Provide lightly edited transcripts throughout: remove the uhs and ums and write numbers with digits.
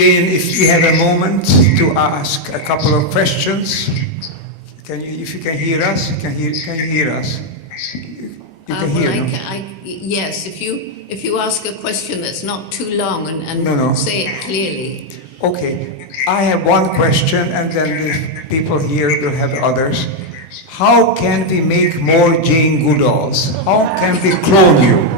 Jane, if you have a moment to ask a couple of questions, if you can hear us, can you hear us? You can hear, no? Yes, if you ask a question that's not too long and No. say it clearly. Okay, I have one question, and then the people here will have others. How can we make more Jane Goodalls? How can we clone you?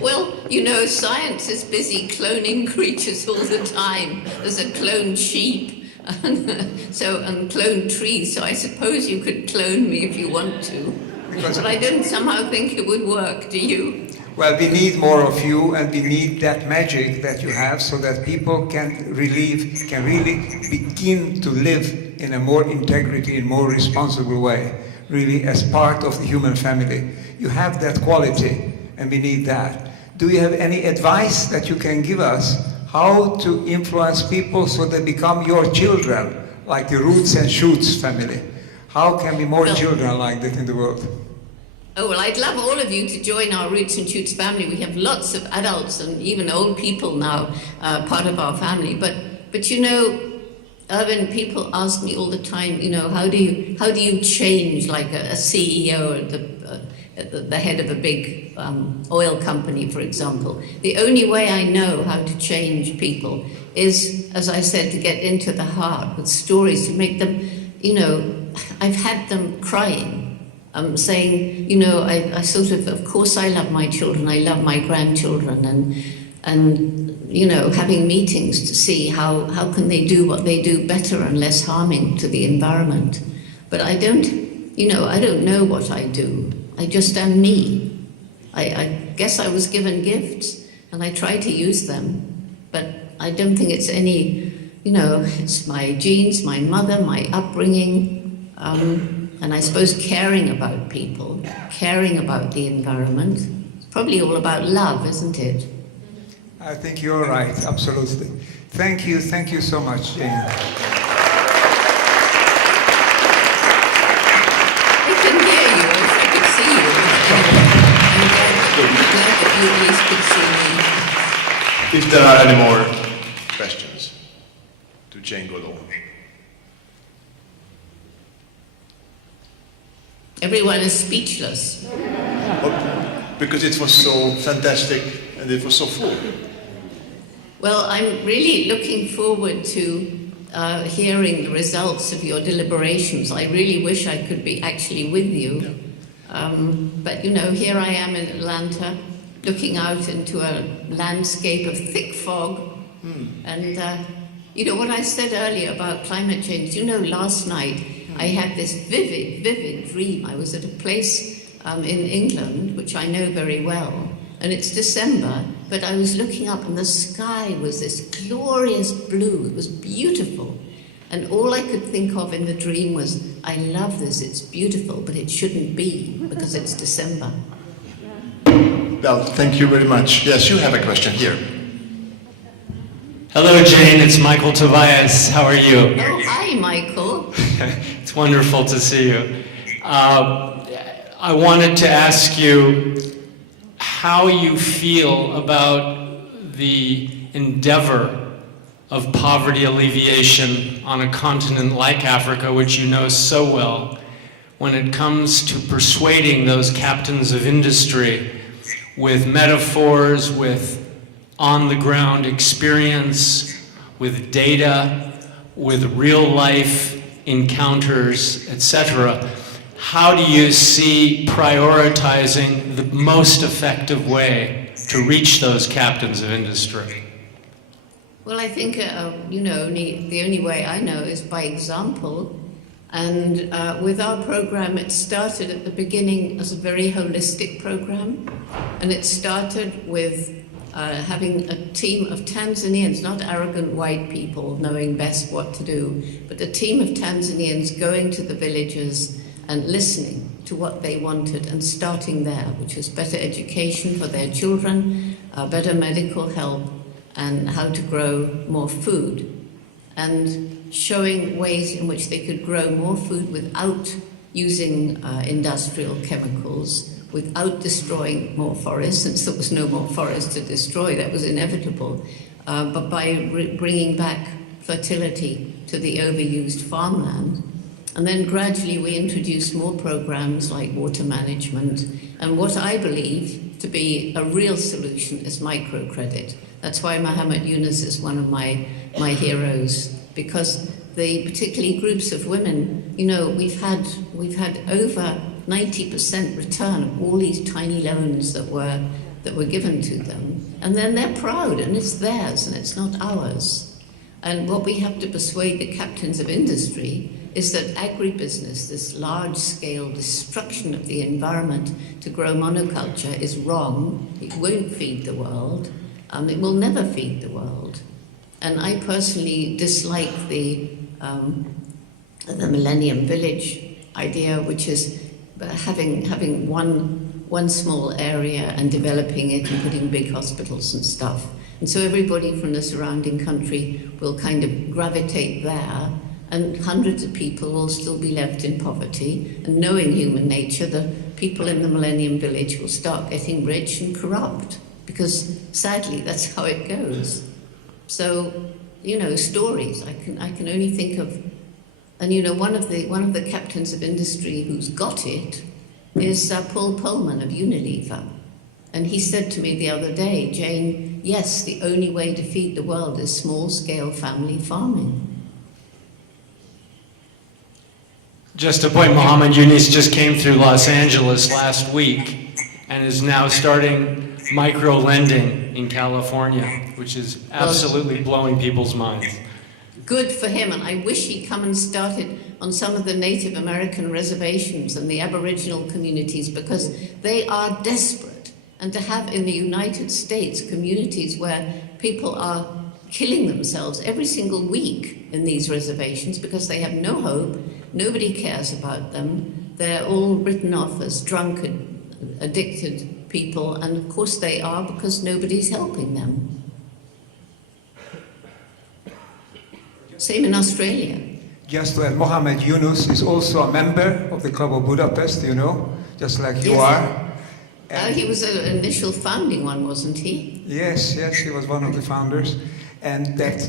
Well, you know, science is busy cloning creatures all the time. There's a cloned sheep and cloned trees, so I suppose you could clone me if you want to. But I don't somehow think it would work, do you? Well, we need more of you, and we need that magic that you have so that people can really begin to live in a more integrity and more responsible way, really as part of the human family. You have that quality, and we need that. Do you have any advice that you can give us how to influence people so they become your children, like the Roots and Shoots family? How can be more children like that in the world? Oh, well, I'd love all of you to join our Roots and Shoots family. We have lots of adults and even old people now, part of our family. But you know, Irvin, people ask me all the time, you know, how do you change like a CEO at the head of a big oil company, for example? The only way I know how to change people is, as I said, to get into the heart with stories, to make them, you know, I've had them crying. Saying, you know, I sort of course I love my children, I love my grandchildren, and you know, having meetings to see how can they do what they do better and less harming to the environment. But I don't know what I do. I just am me. I guess I was given gifts, and I try to use them, but I don't think it's any, you know, it's my genes, my mother, my upbringing, and I suppose caring about people, caring about the environment. It's probably all about love, isn't it? I think you're right, absolutely. Thank you so much, Jane. I can hear you, I could see you. I'm glad that you at least could see me. If there are any more questions to Jane Goodall. Everyone is speechless. Because it was so fantastic and it was so full. Well, I'm really looking forward to hearing the results of your deliberations. I really wish I could be actually with you. But, you know, here I am in Atlanta, looking out into a landscape of thick fog. And, you know, what I said earlier about climate change, you know, last night I had this vivid dream. I was at a place in England, which I know very well, and it's December, but I was looking up and the sky was this glorious blue. It was beautiful. And all I could think of in the dream was, I love this, it's beautiful, but it shouldn't be, because it's December. Well, thank you very much. Yes, you have a question here. Hello, Jane. It's Michael Tobias. How are you? Oh, hi, Michael. It's wonderful to see you. I wanted to ask you how you feel about the endeavor of poverty alleviation on a continent like Africa, which you know so well, when it comes to persuading those captains of industry with metaphors, with on-the-ground experience, with data, with real-life encounters, etc. How do you see prioritizing the most effective way to reach those captains of industry? Well, I think, you know, the only way I know is by example. And with our program, it started at the beginning as a very holistic program. And it started with having a team of Tanzanians, not arrogant white people knowing best what to do, but a team of Tanzanians going to the villages and listening to what they wanted and starting there, which was better education for their children, better medical help, and how to grow more food. And showing ways in which they could grow more food without using industrial chemicals, without destroying more forests, since there was no more forest to destroy, that was inevitable. but by bringing back fertility to the overused farmland. And then gradually we introduced more programs like water management, and what I believe to be a real solution is microcredit. That's why Muhammad Yunus is one of my heroes, because particularly groups of women, you know, we've had over 90% return of all these tiny loans that were given to them, and then they're proud, and it's theirs, and it's not ours. And what we have to persuade the captains of industry is that agribusiness, this large-scale destruction of the environment to grow monoculture, is wrong. It won't feed the world. It will never feed the world. And I personally dislike the Millennium Village idea, which is having one small area and developing it and putting big hospitals and stuff. And so everybody from the surrounding country will kind of gravitate there, and hundreds of people will still be left in poverty. And knowing human nature, the people in the Millennium Village will start getting rich and corrupt, because sadly that's how it goes. So, you know, stories. I can only think of, and you know, one of the captains of industry who's got it is Paul Pullman of Unilever. And he said to me the other day, Jane, yes, the only way to feed the world is small-scale family farming. Just a point, Muhammad Yunus just came through Los Angeles last week and is now starting micro-lending in California, which is absolutely blowing people's minds. Good for him, and I wish he'd come and started on some of the Native American reservations and the Aboriginal communities, because they are desperate. And to have in the United States communities where people are killing themselves every single week in these reservations because they have no hope, nobody cares about them, they're all written off as drunken, addicted people, and of course they are, because nobody's helping them. Same in Australia. Just to add, Mohammed Yunus is also a member of the Club of Budapest, you know, just like you Yes. are. He was an initial founding one, wasn't he? Yes, he was one of the founders. And that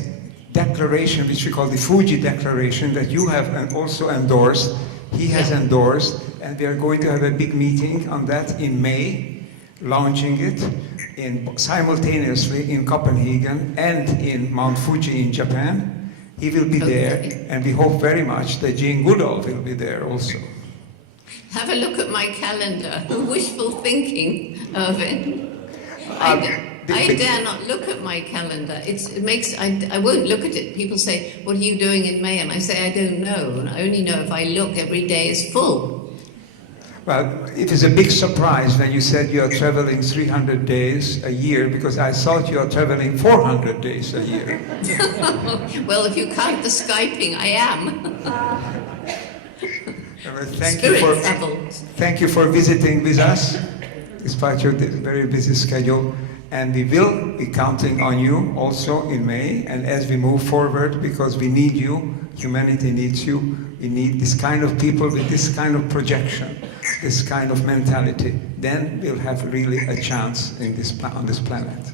declaration, which we call the Fuji Declaration, that you have also endorsed, he has endorsed, and we are going to have a big meeting on that in May, launching it simultaneously in Copenhagen and in Mount Fuji in Japan. He will be there, and we hope very much that Jane Goodall will be there also. Have a look at my calendar. Wishful thinking, Irvin. I dare not look at my calendar. I won't look at it. People say, what are you doing in May? And I say, I don't know. And I only know if I look, every day is full. Well, it is a big surprise when you said you are traveling 300 days a year, because I thought you are traveling 400 days a year. Well, if you count the Skyping, I am. Thank you for visiting with us, despite your very busy schedule. And we will be counting on you also in May, and as we move forward, because we need you, humanity needs you. We need this kind of people with this kind of projection, this kind of mentality. Then we'll have really a chance on this planet.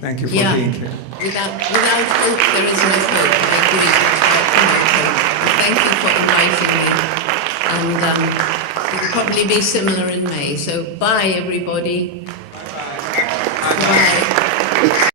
Thank you for being here. Without hope, there is no hope. I agree. Thank you for inviting me. And it'll probably be similar in May. So bye, everybody. Bye.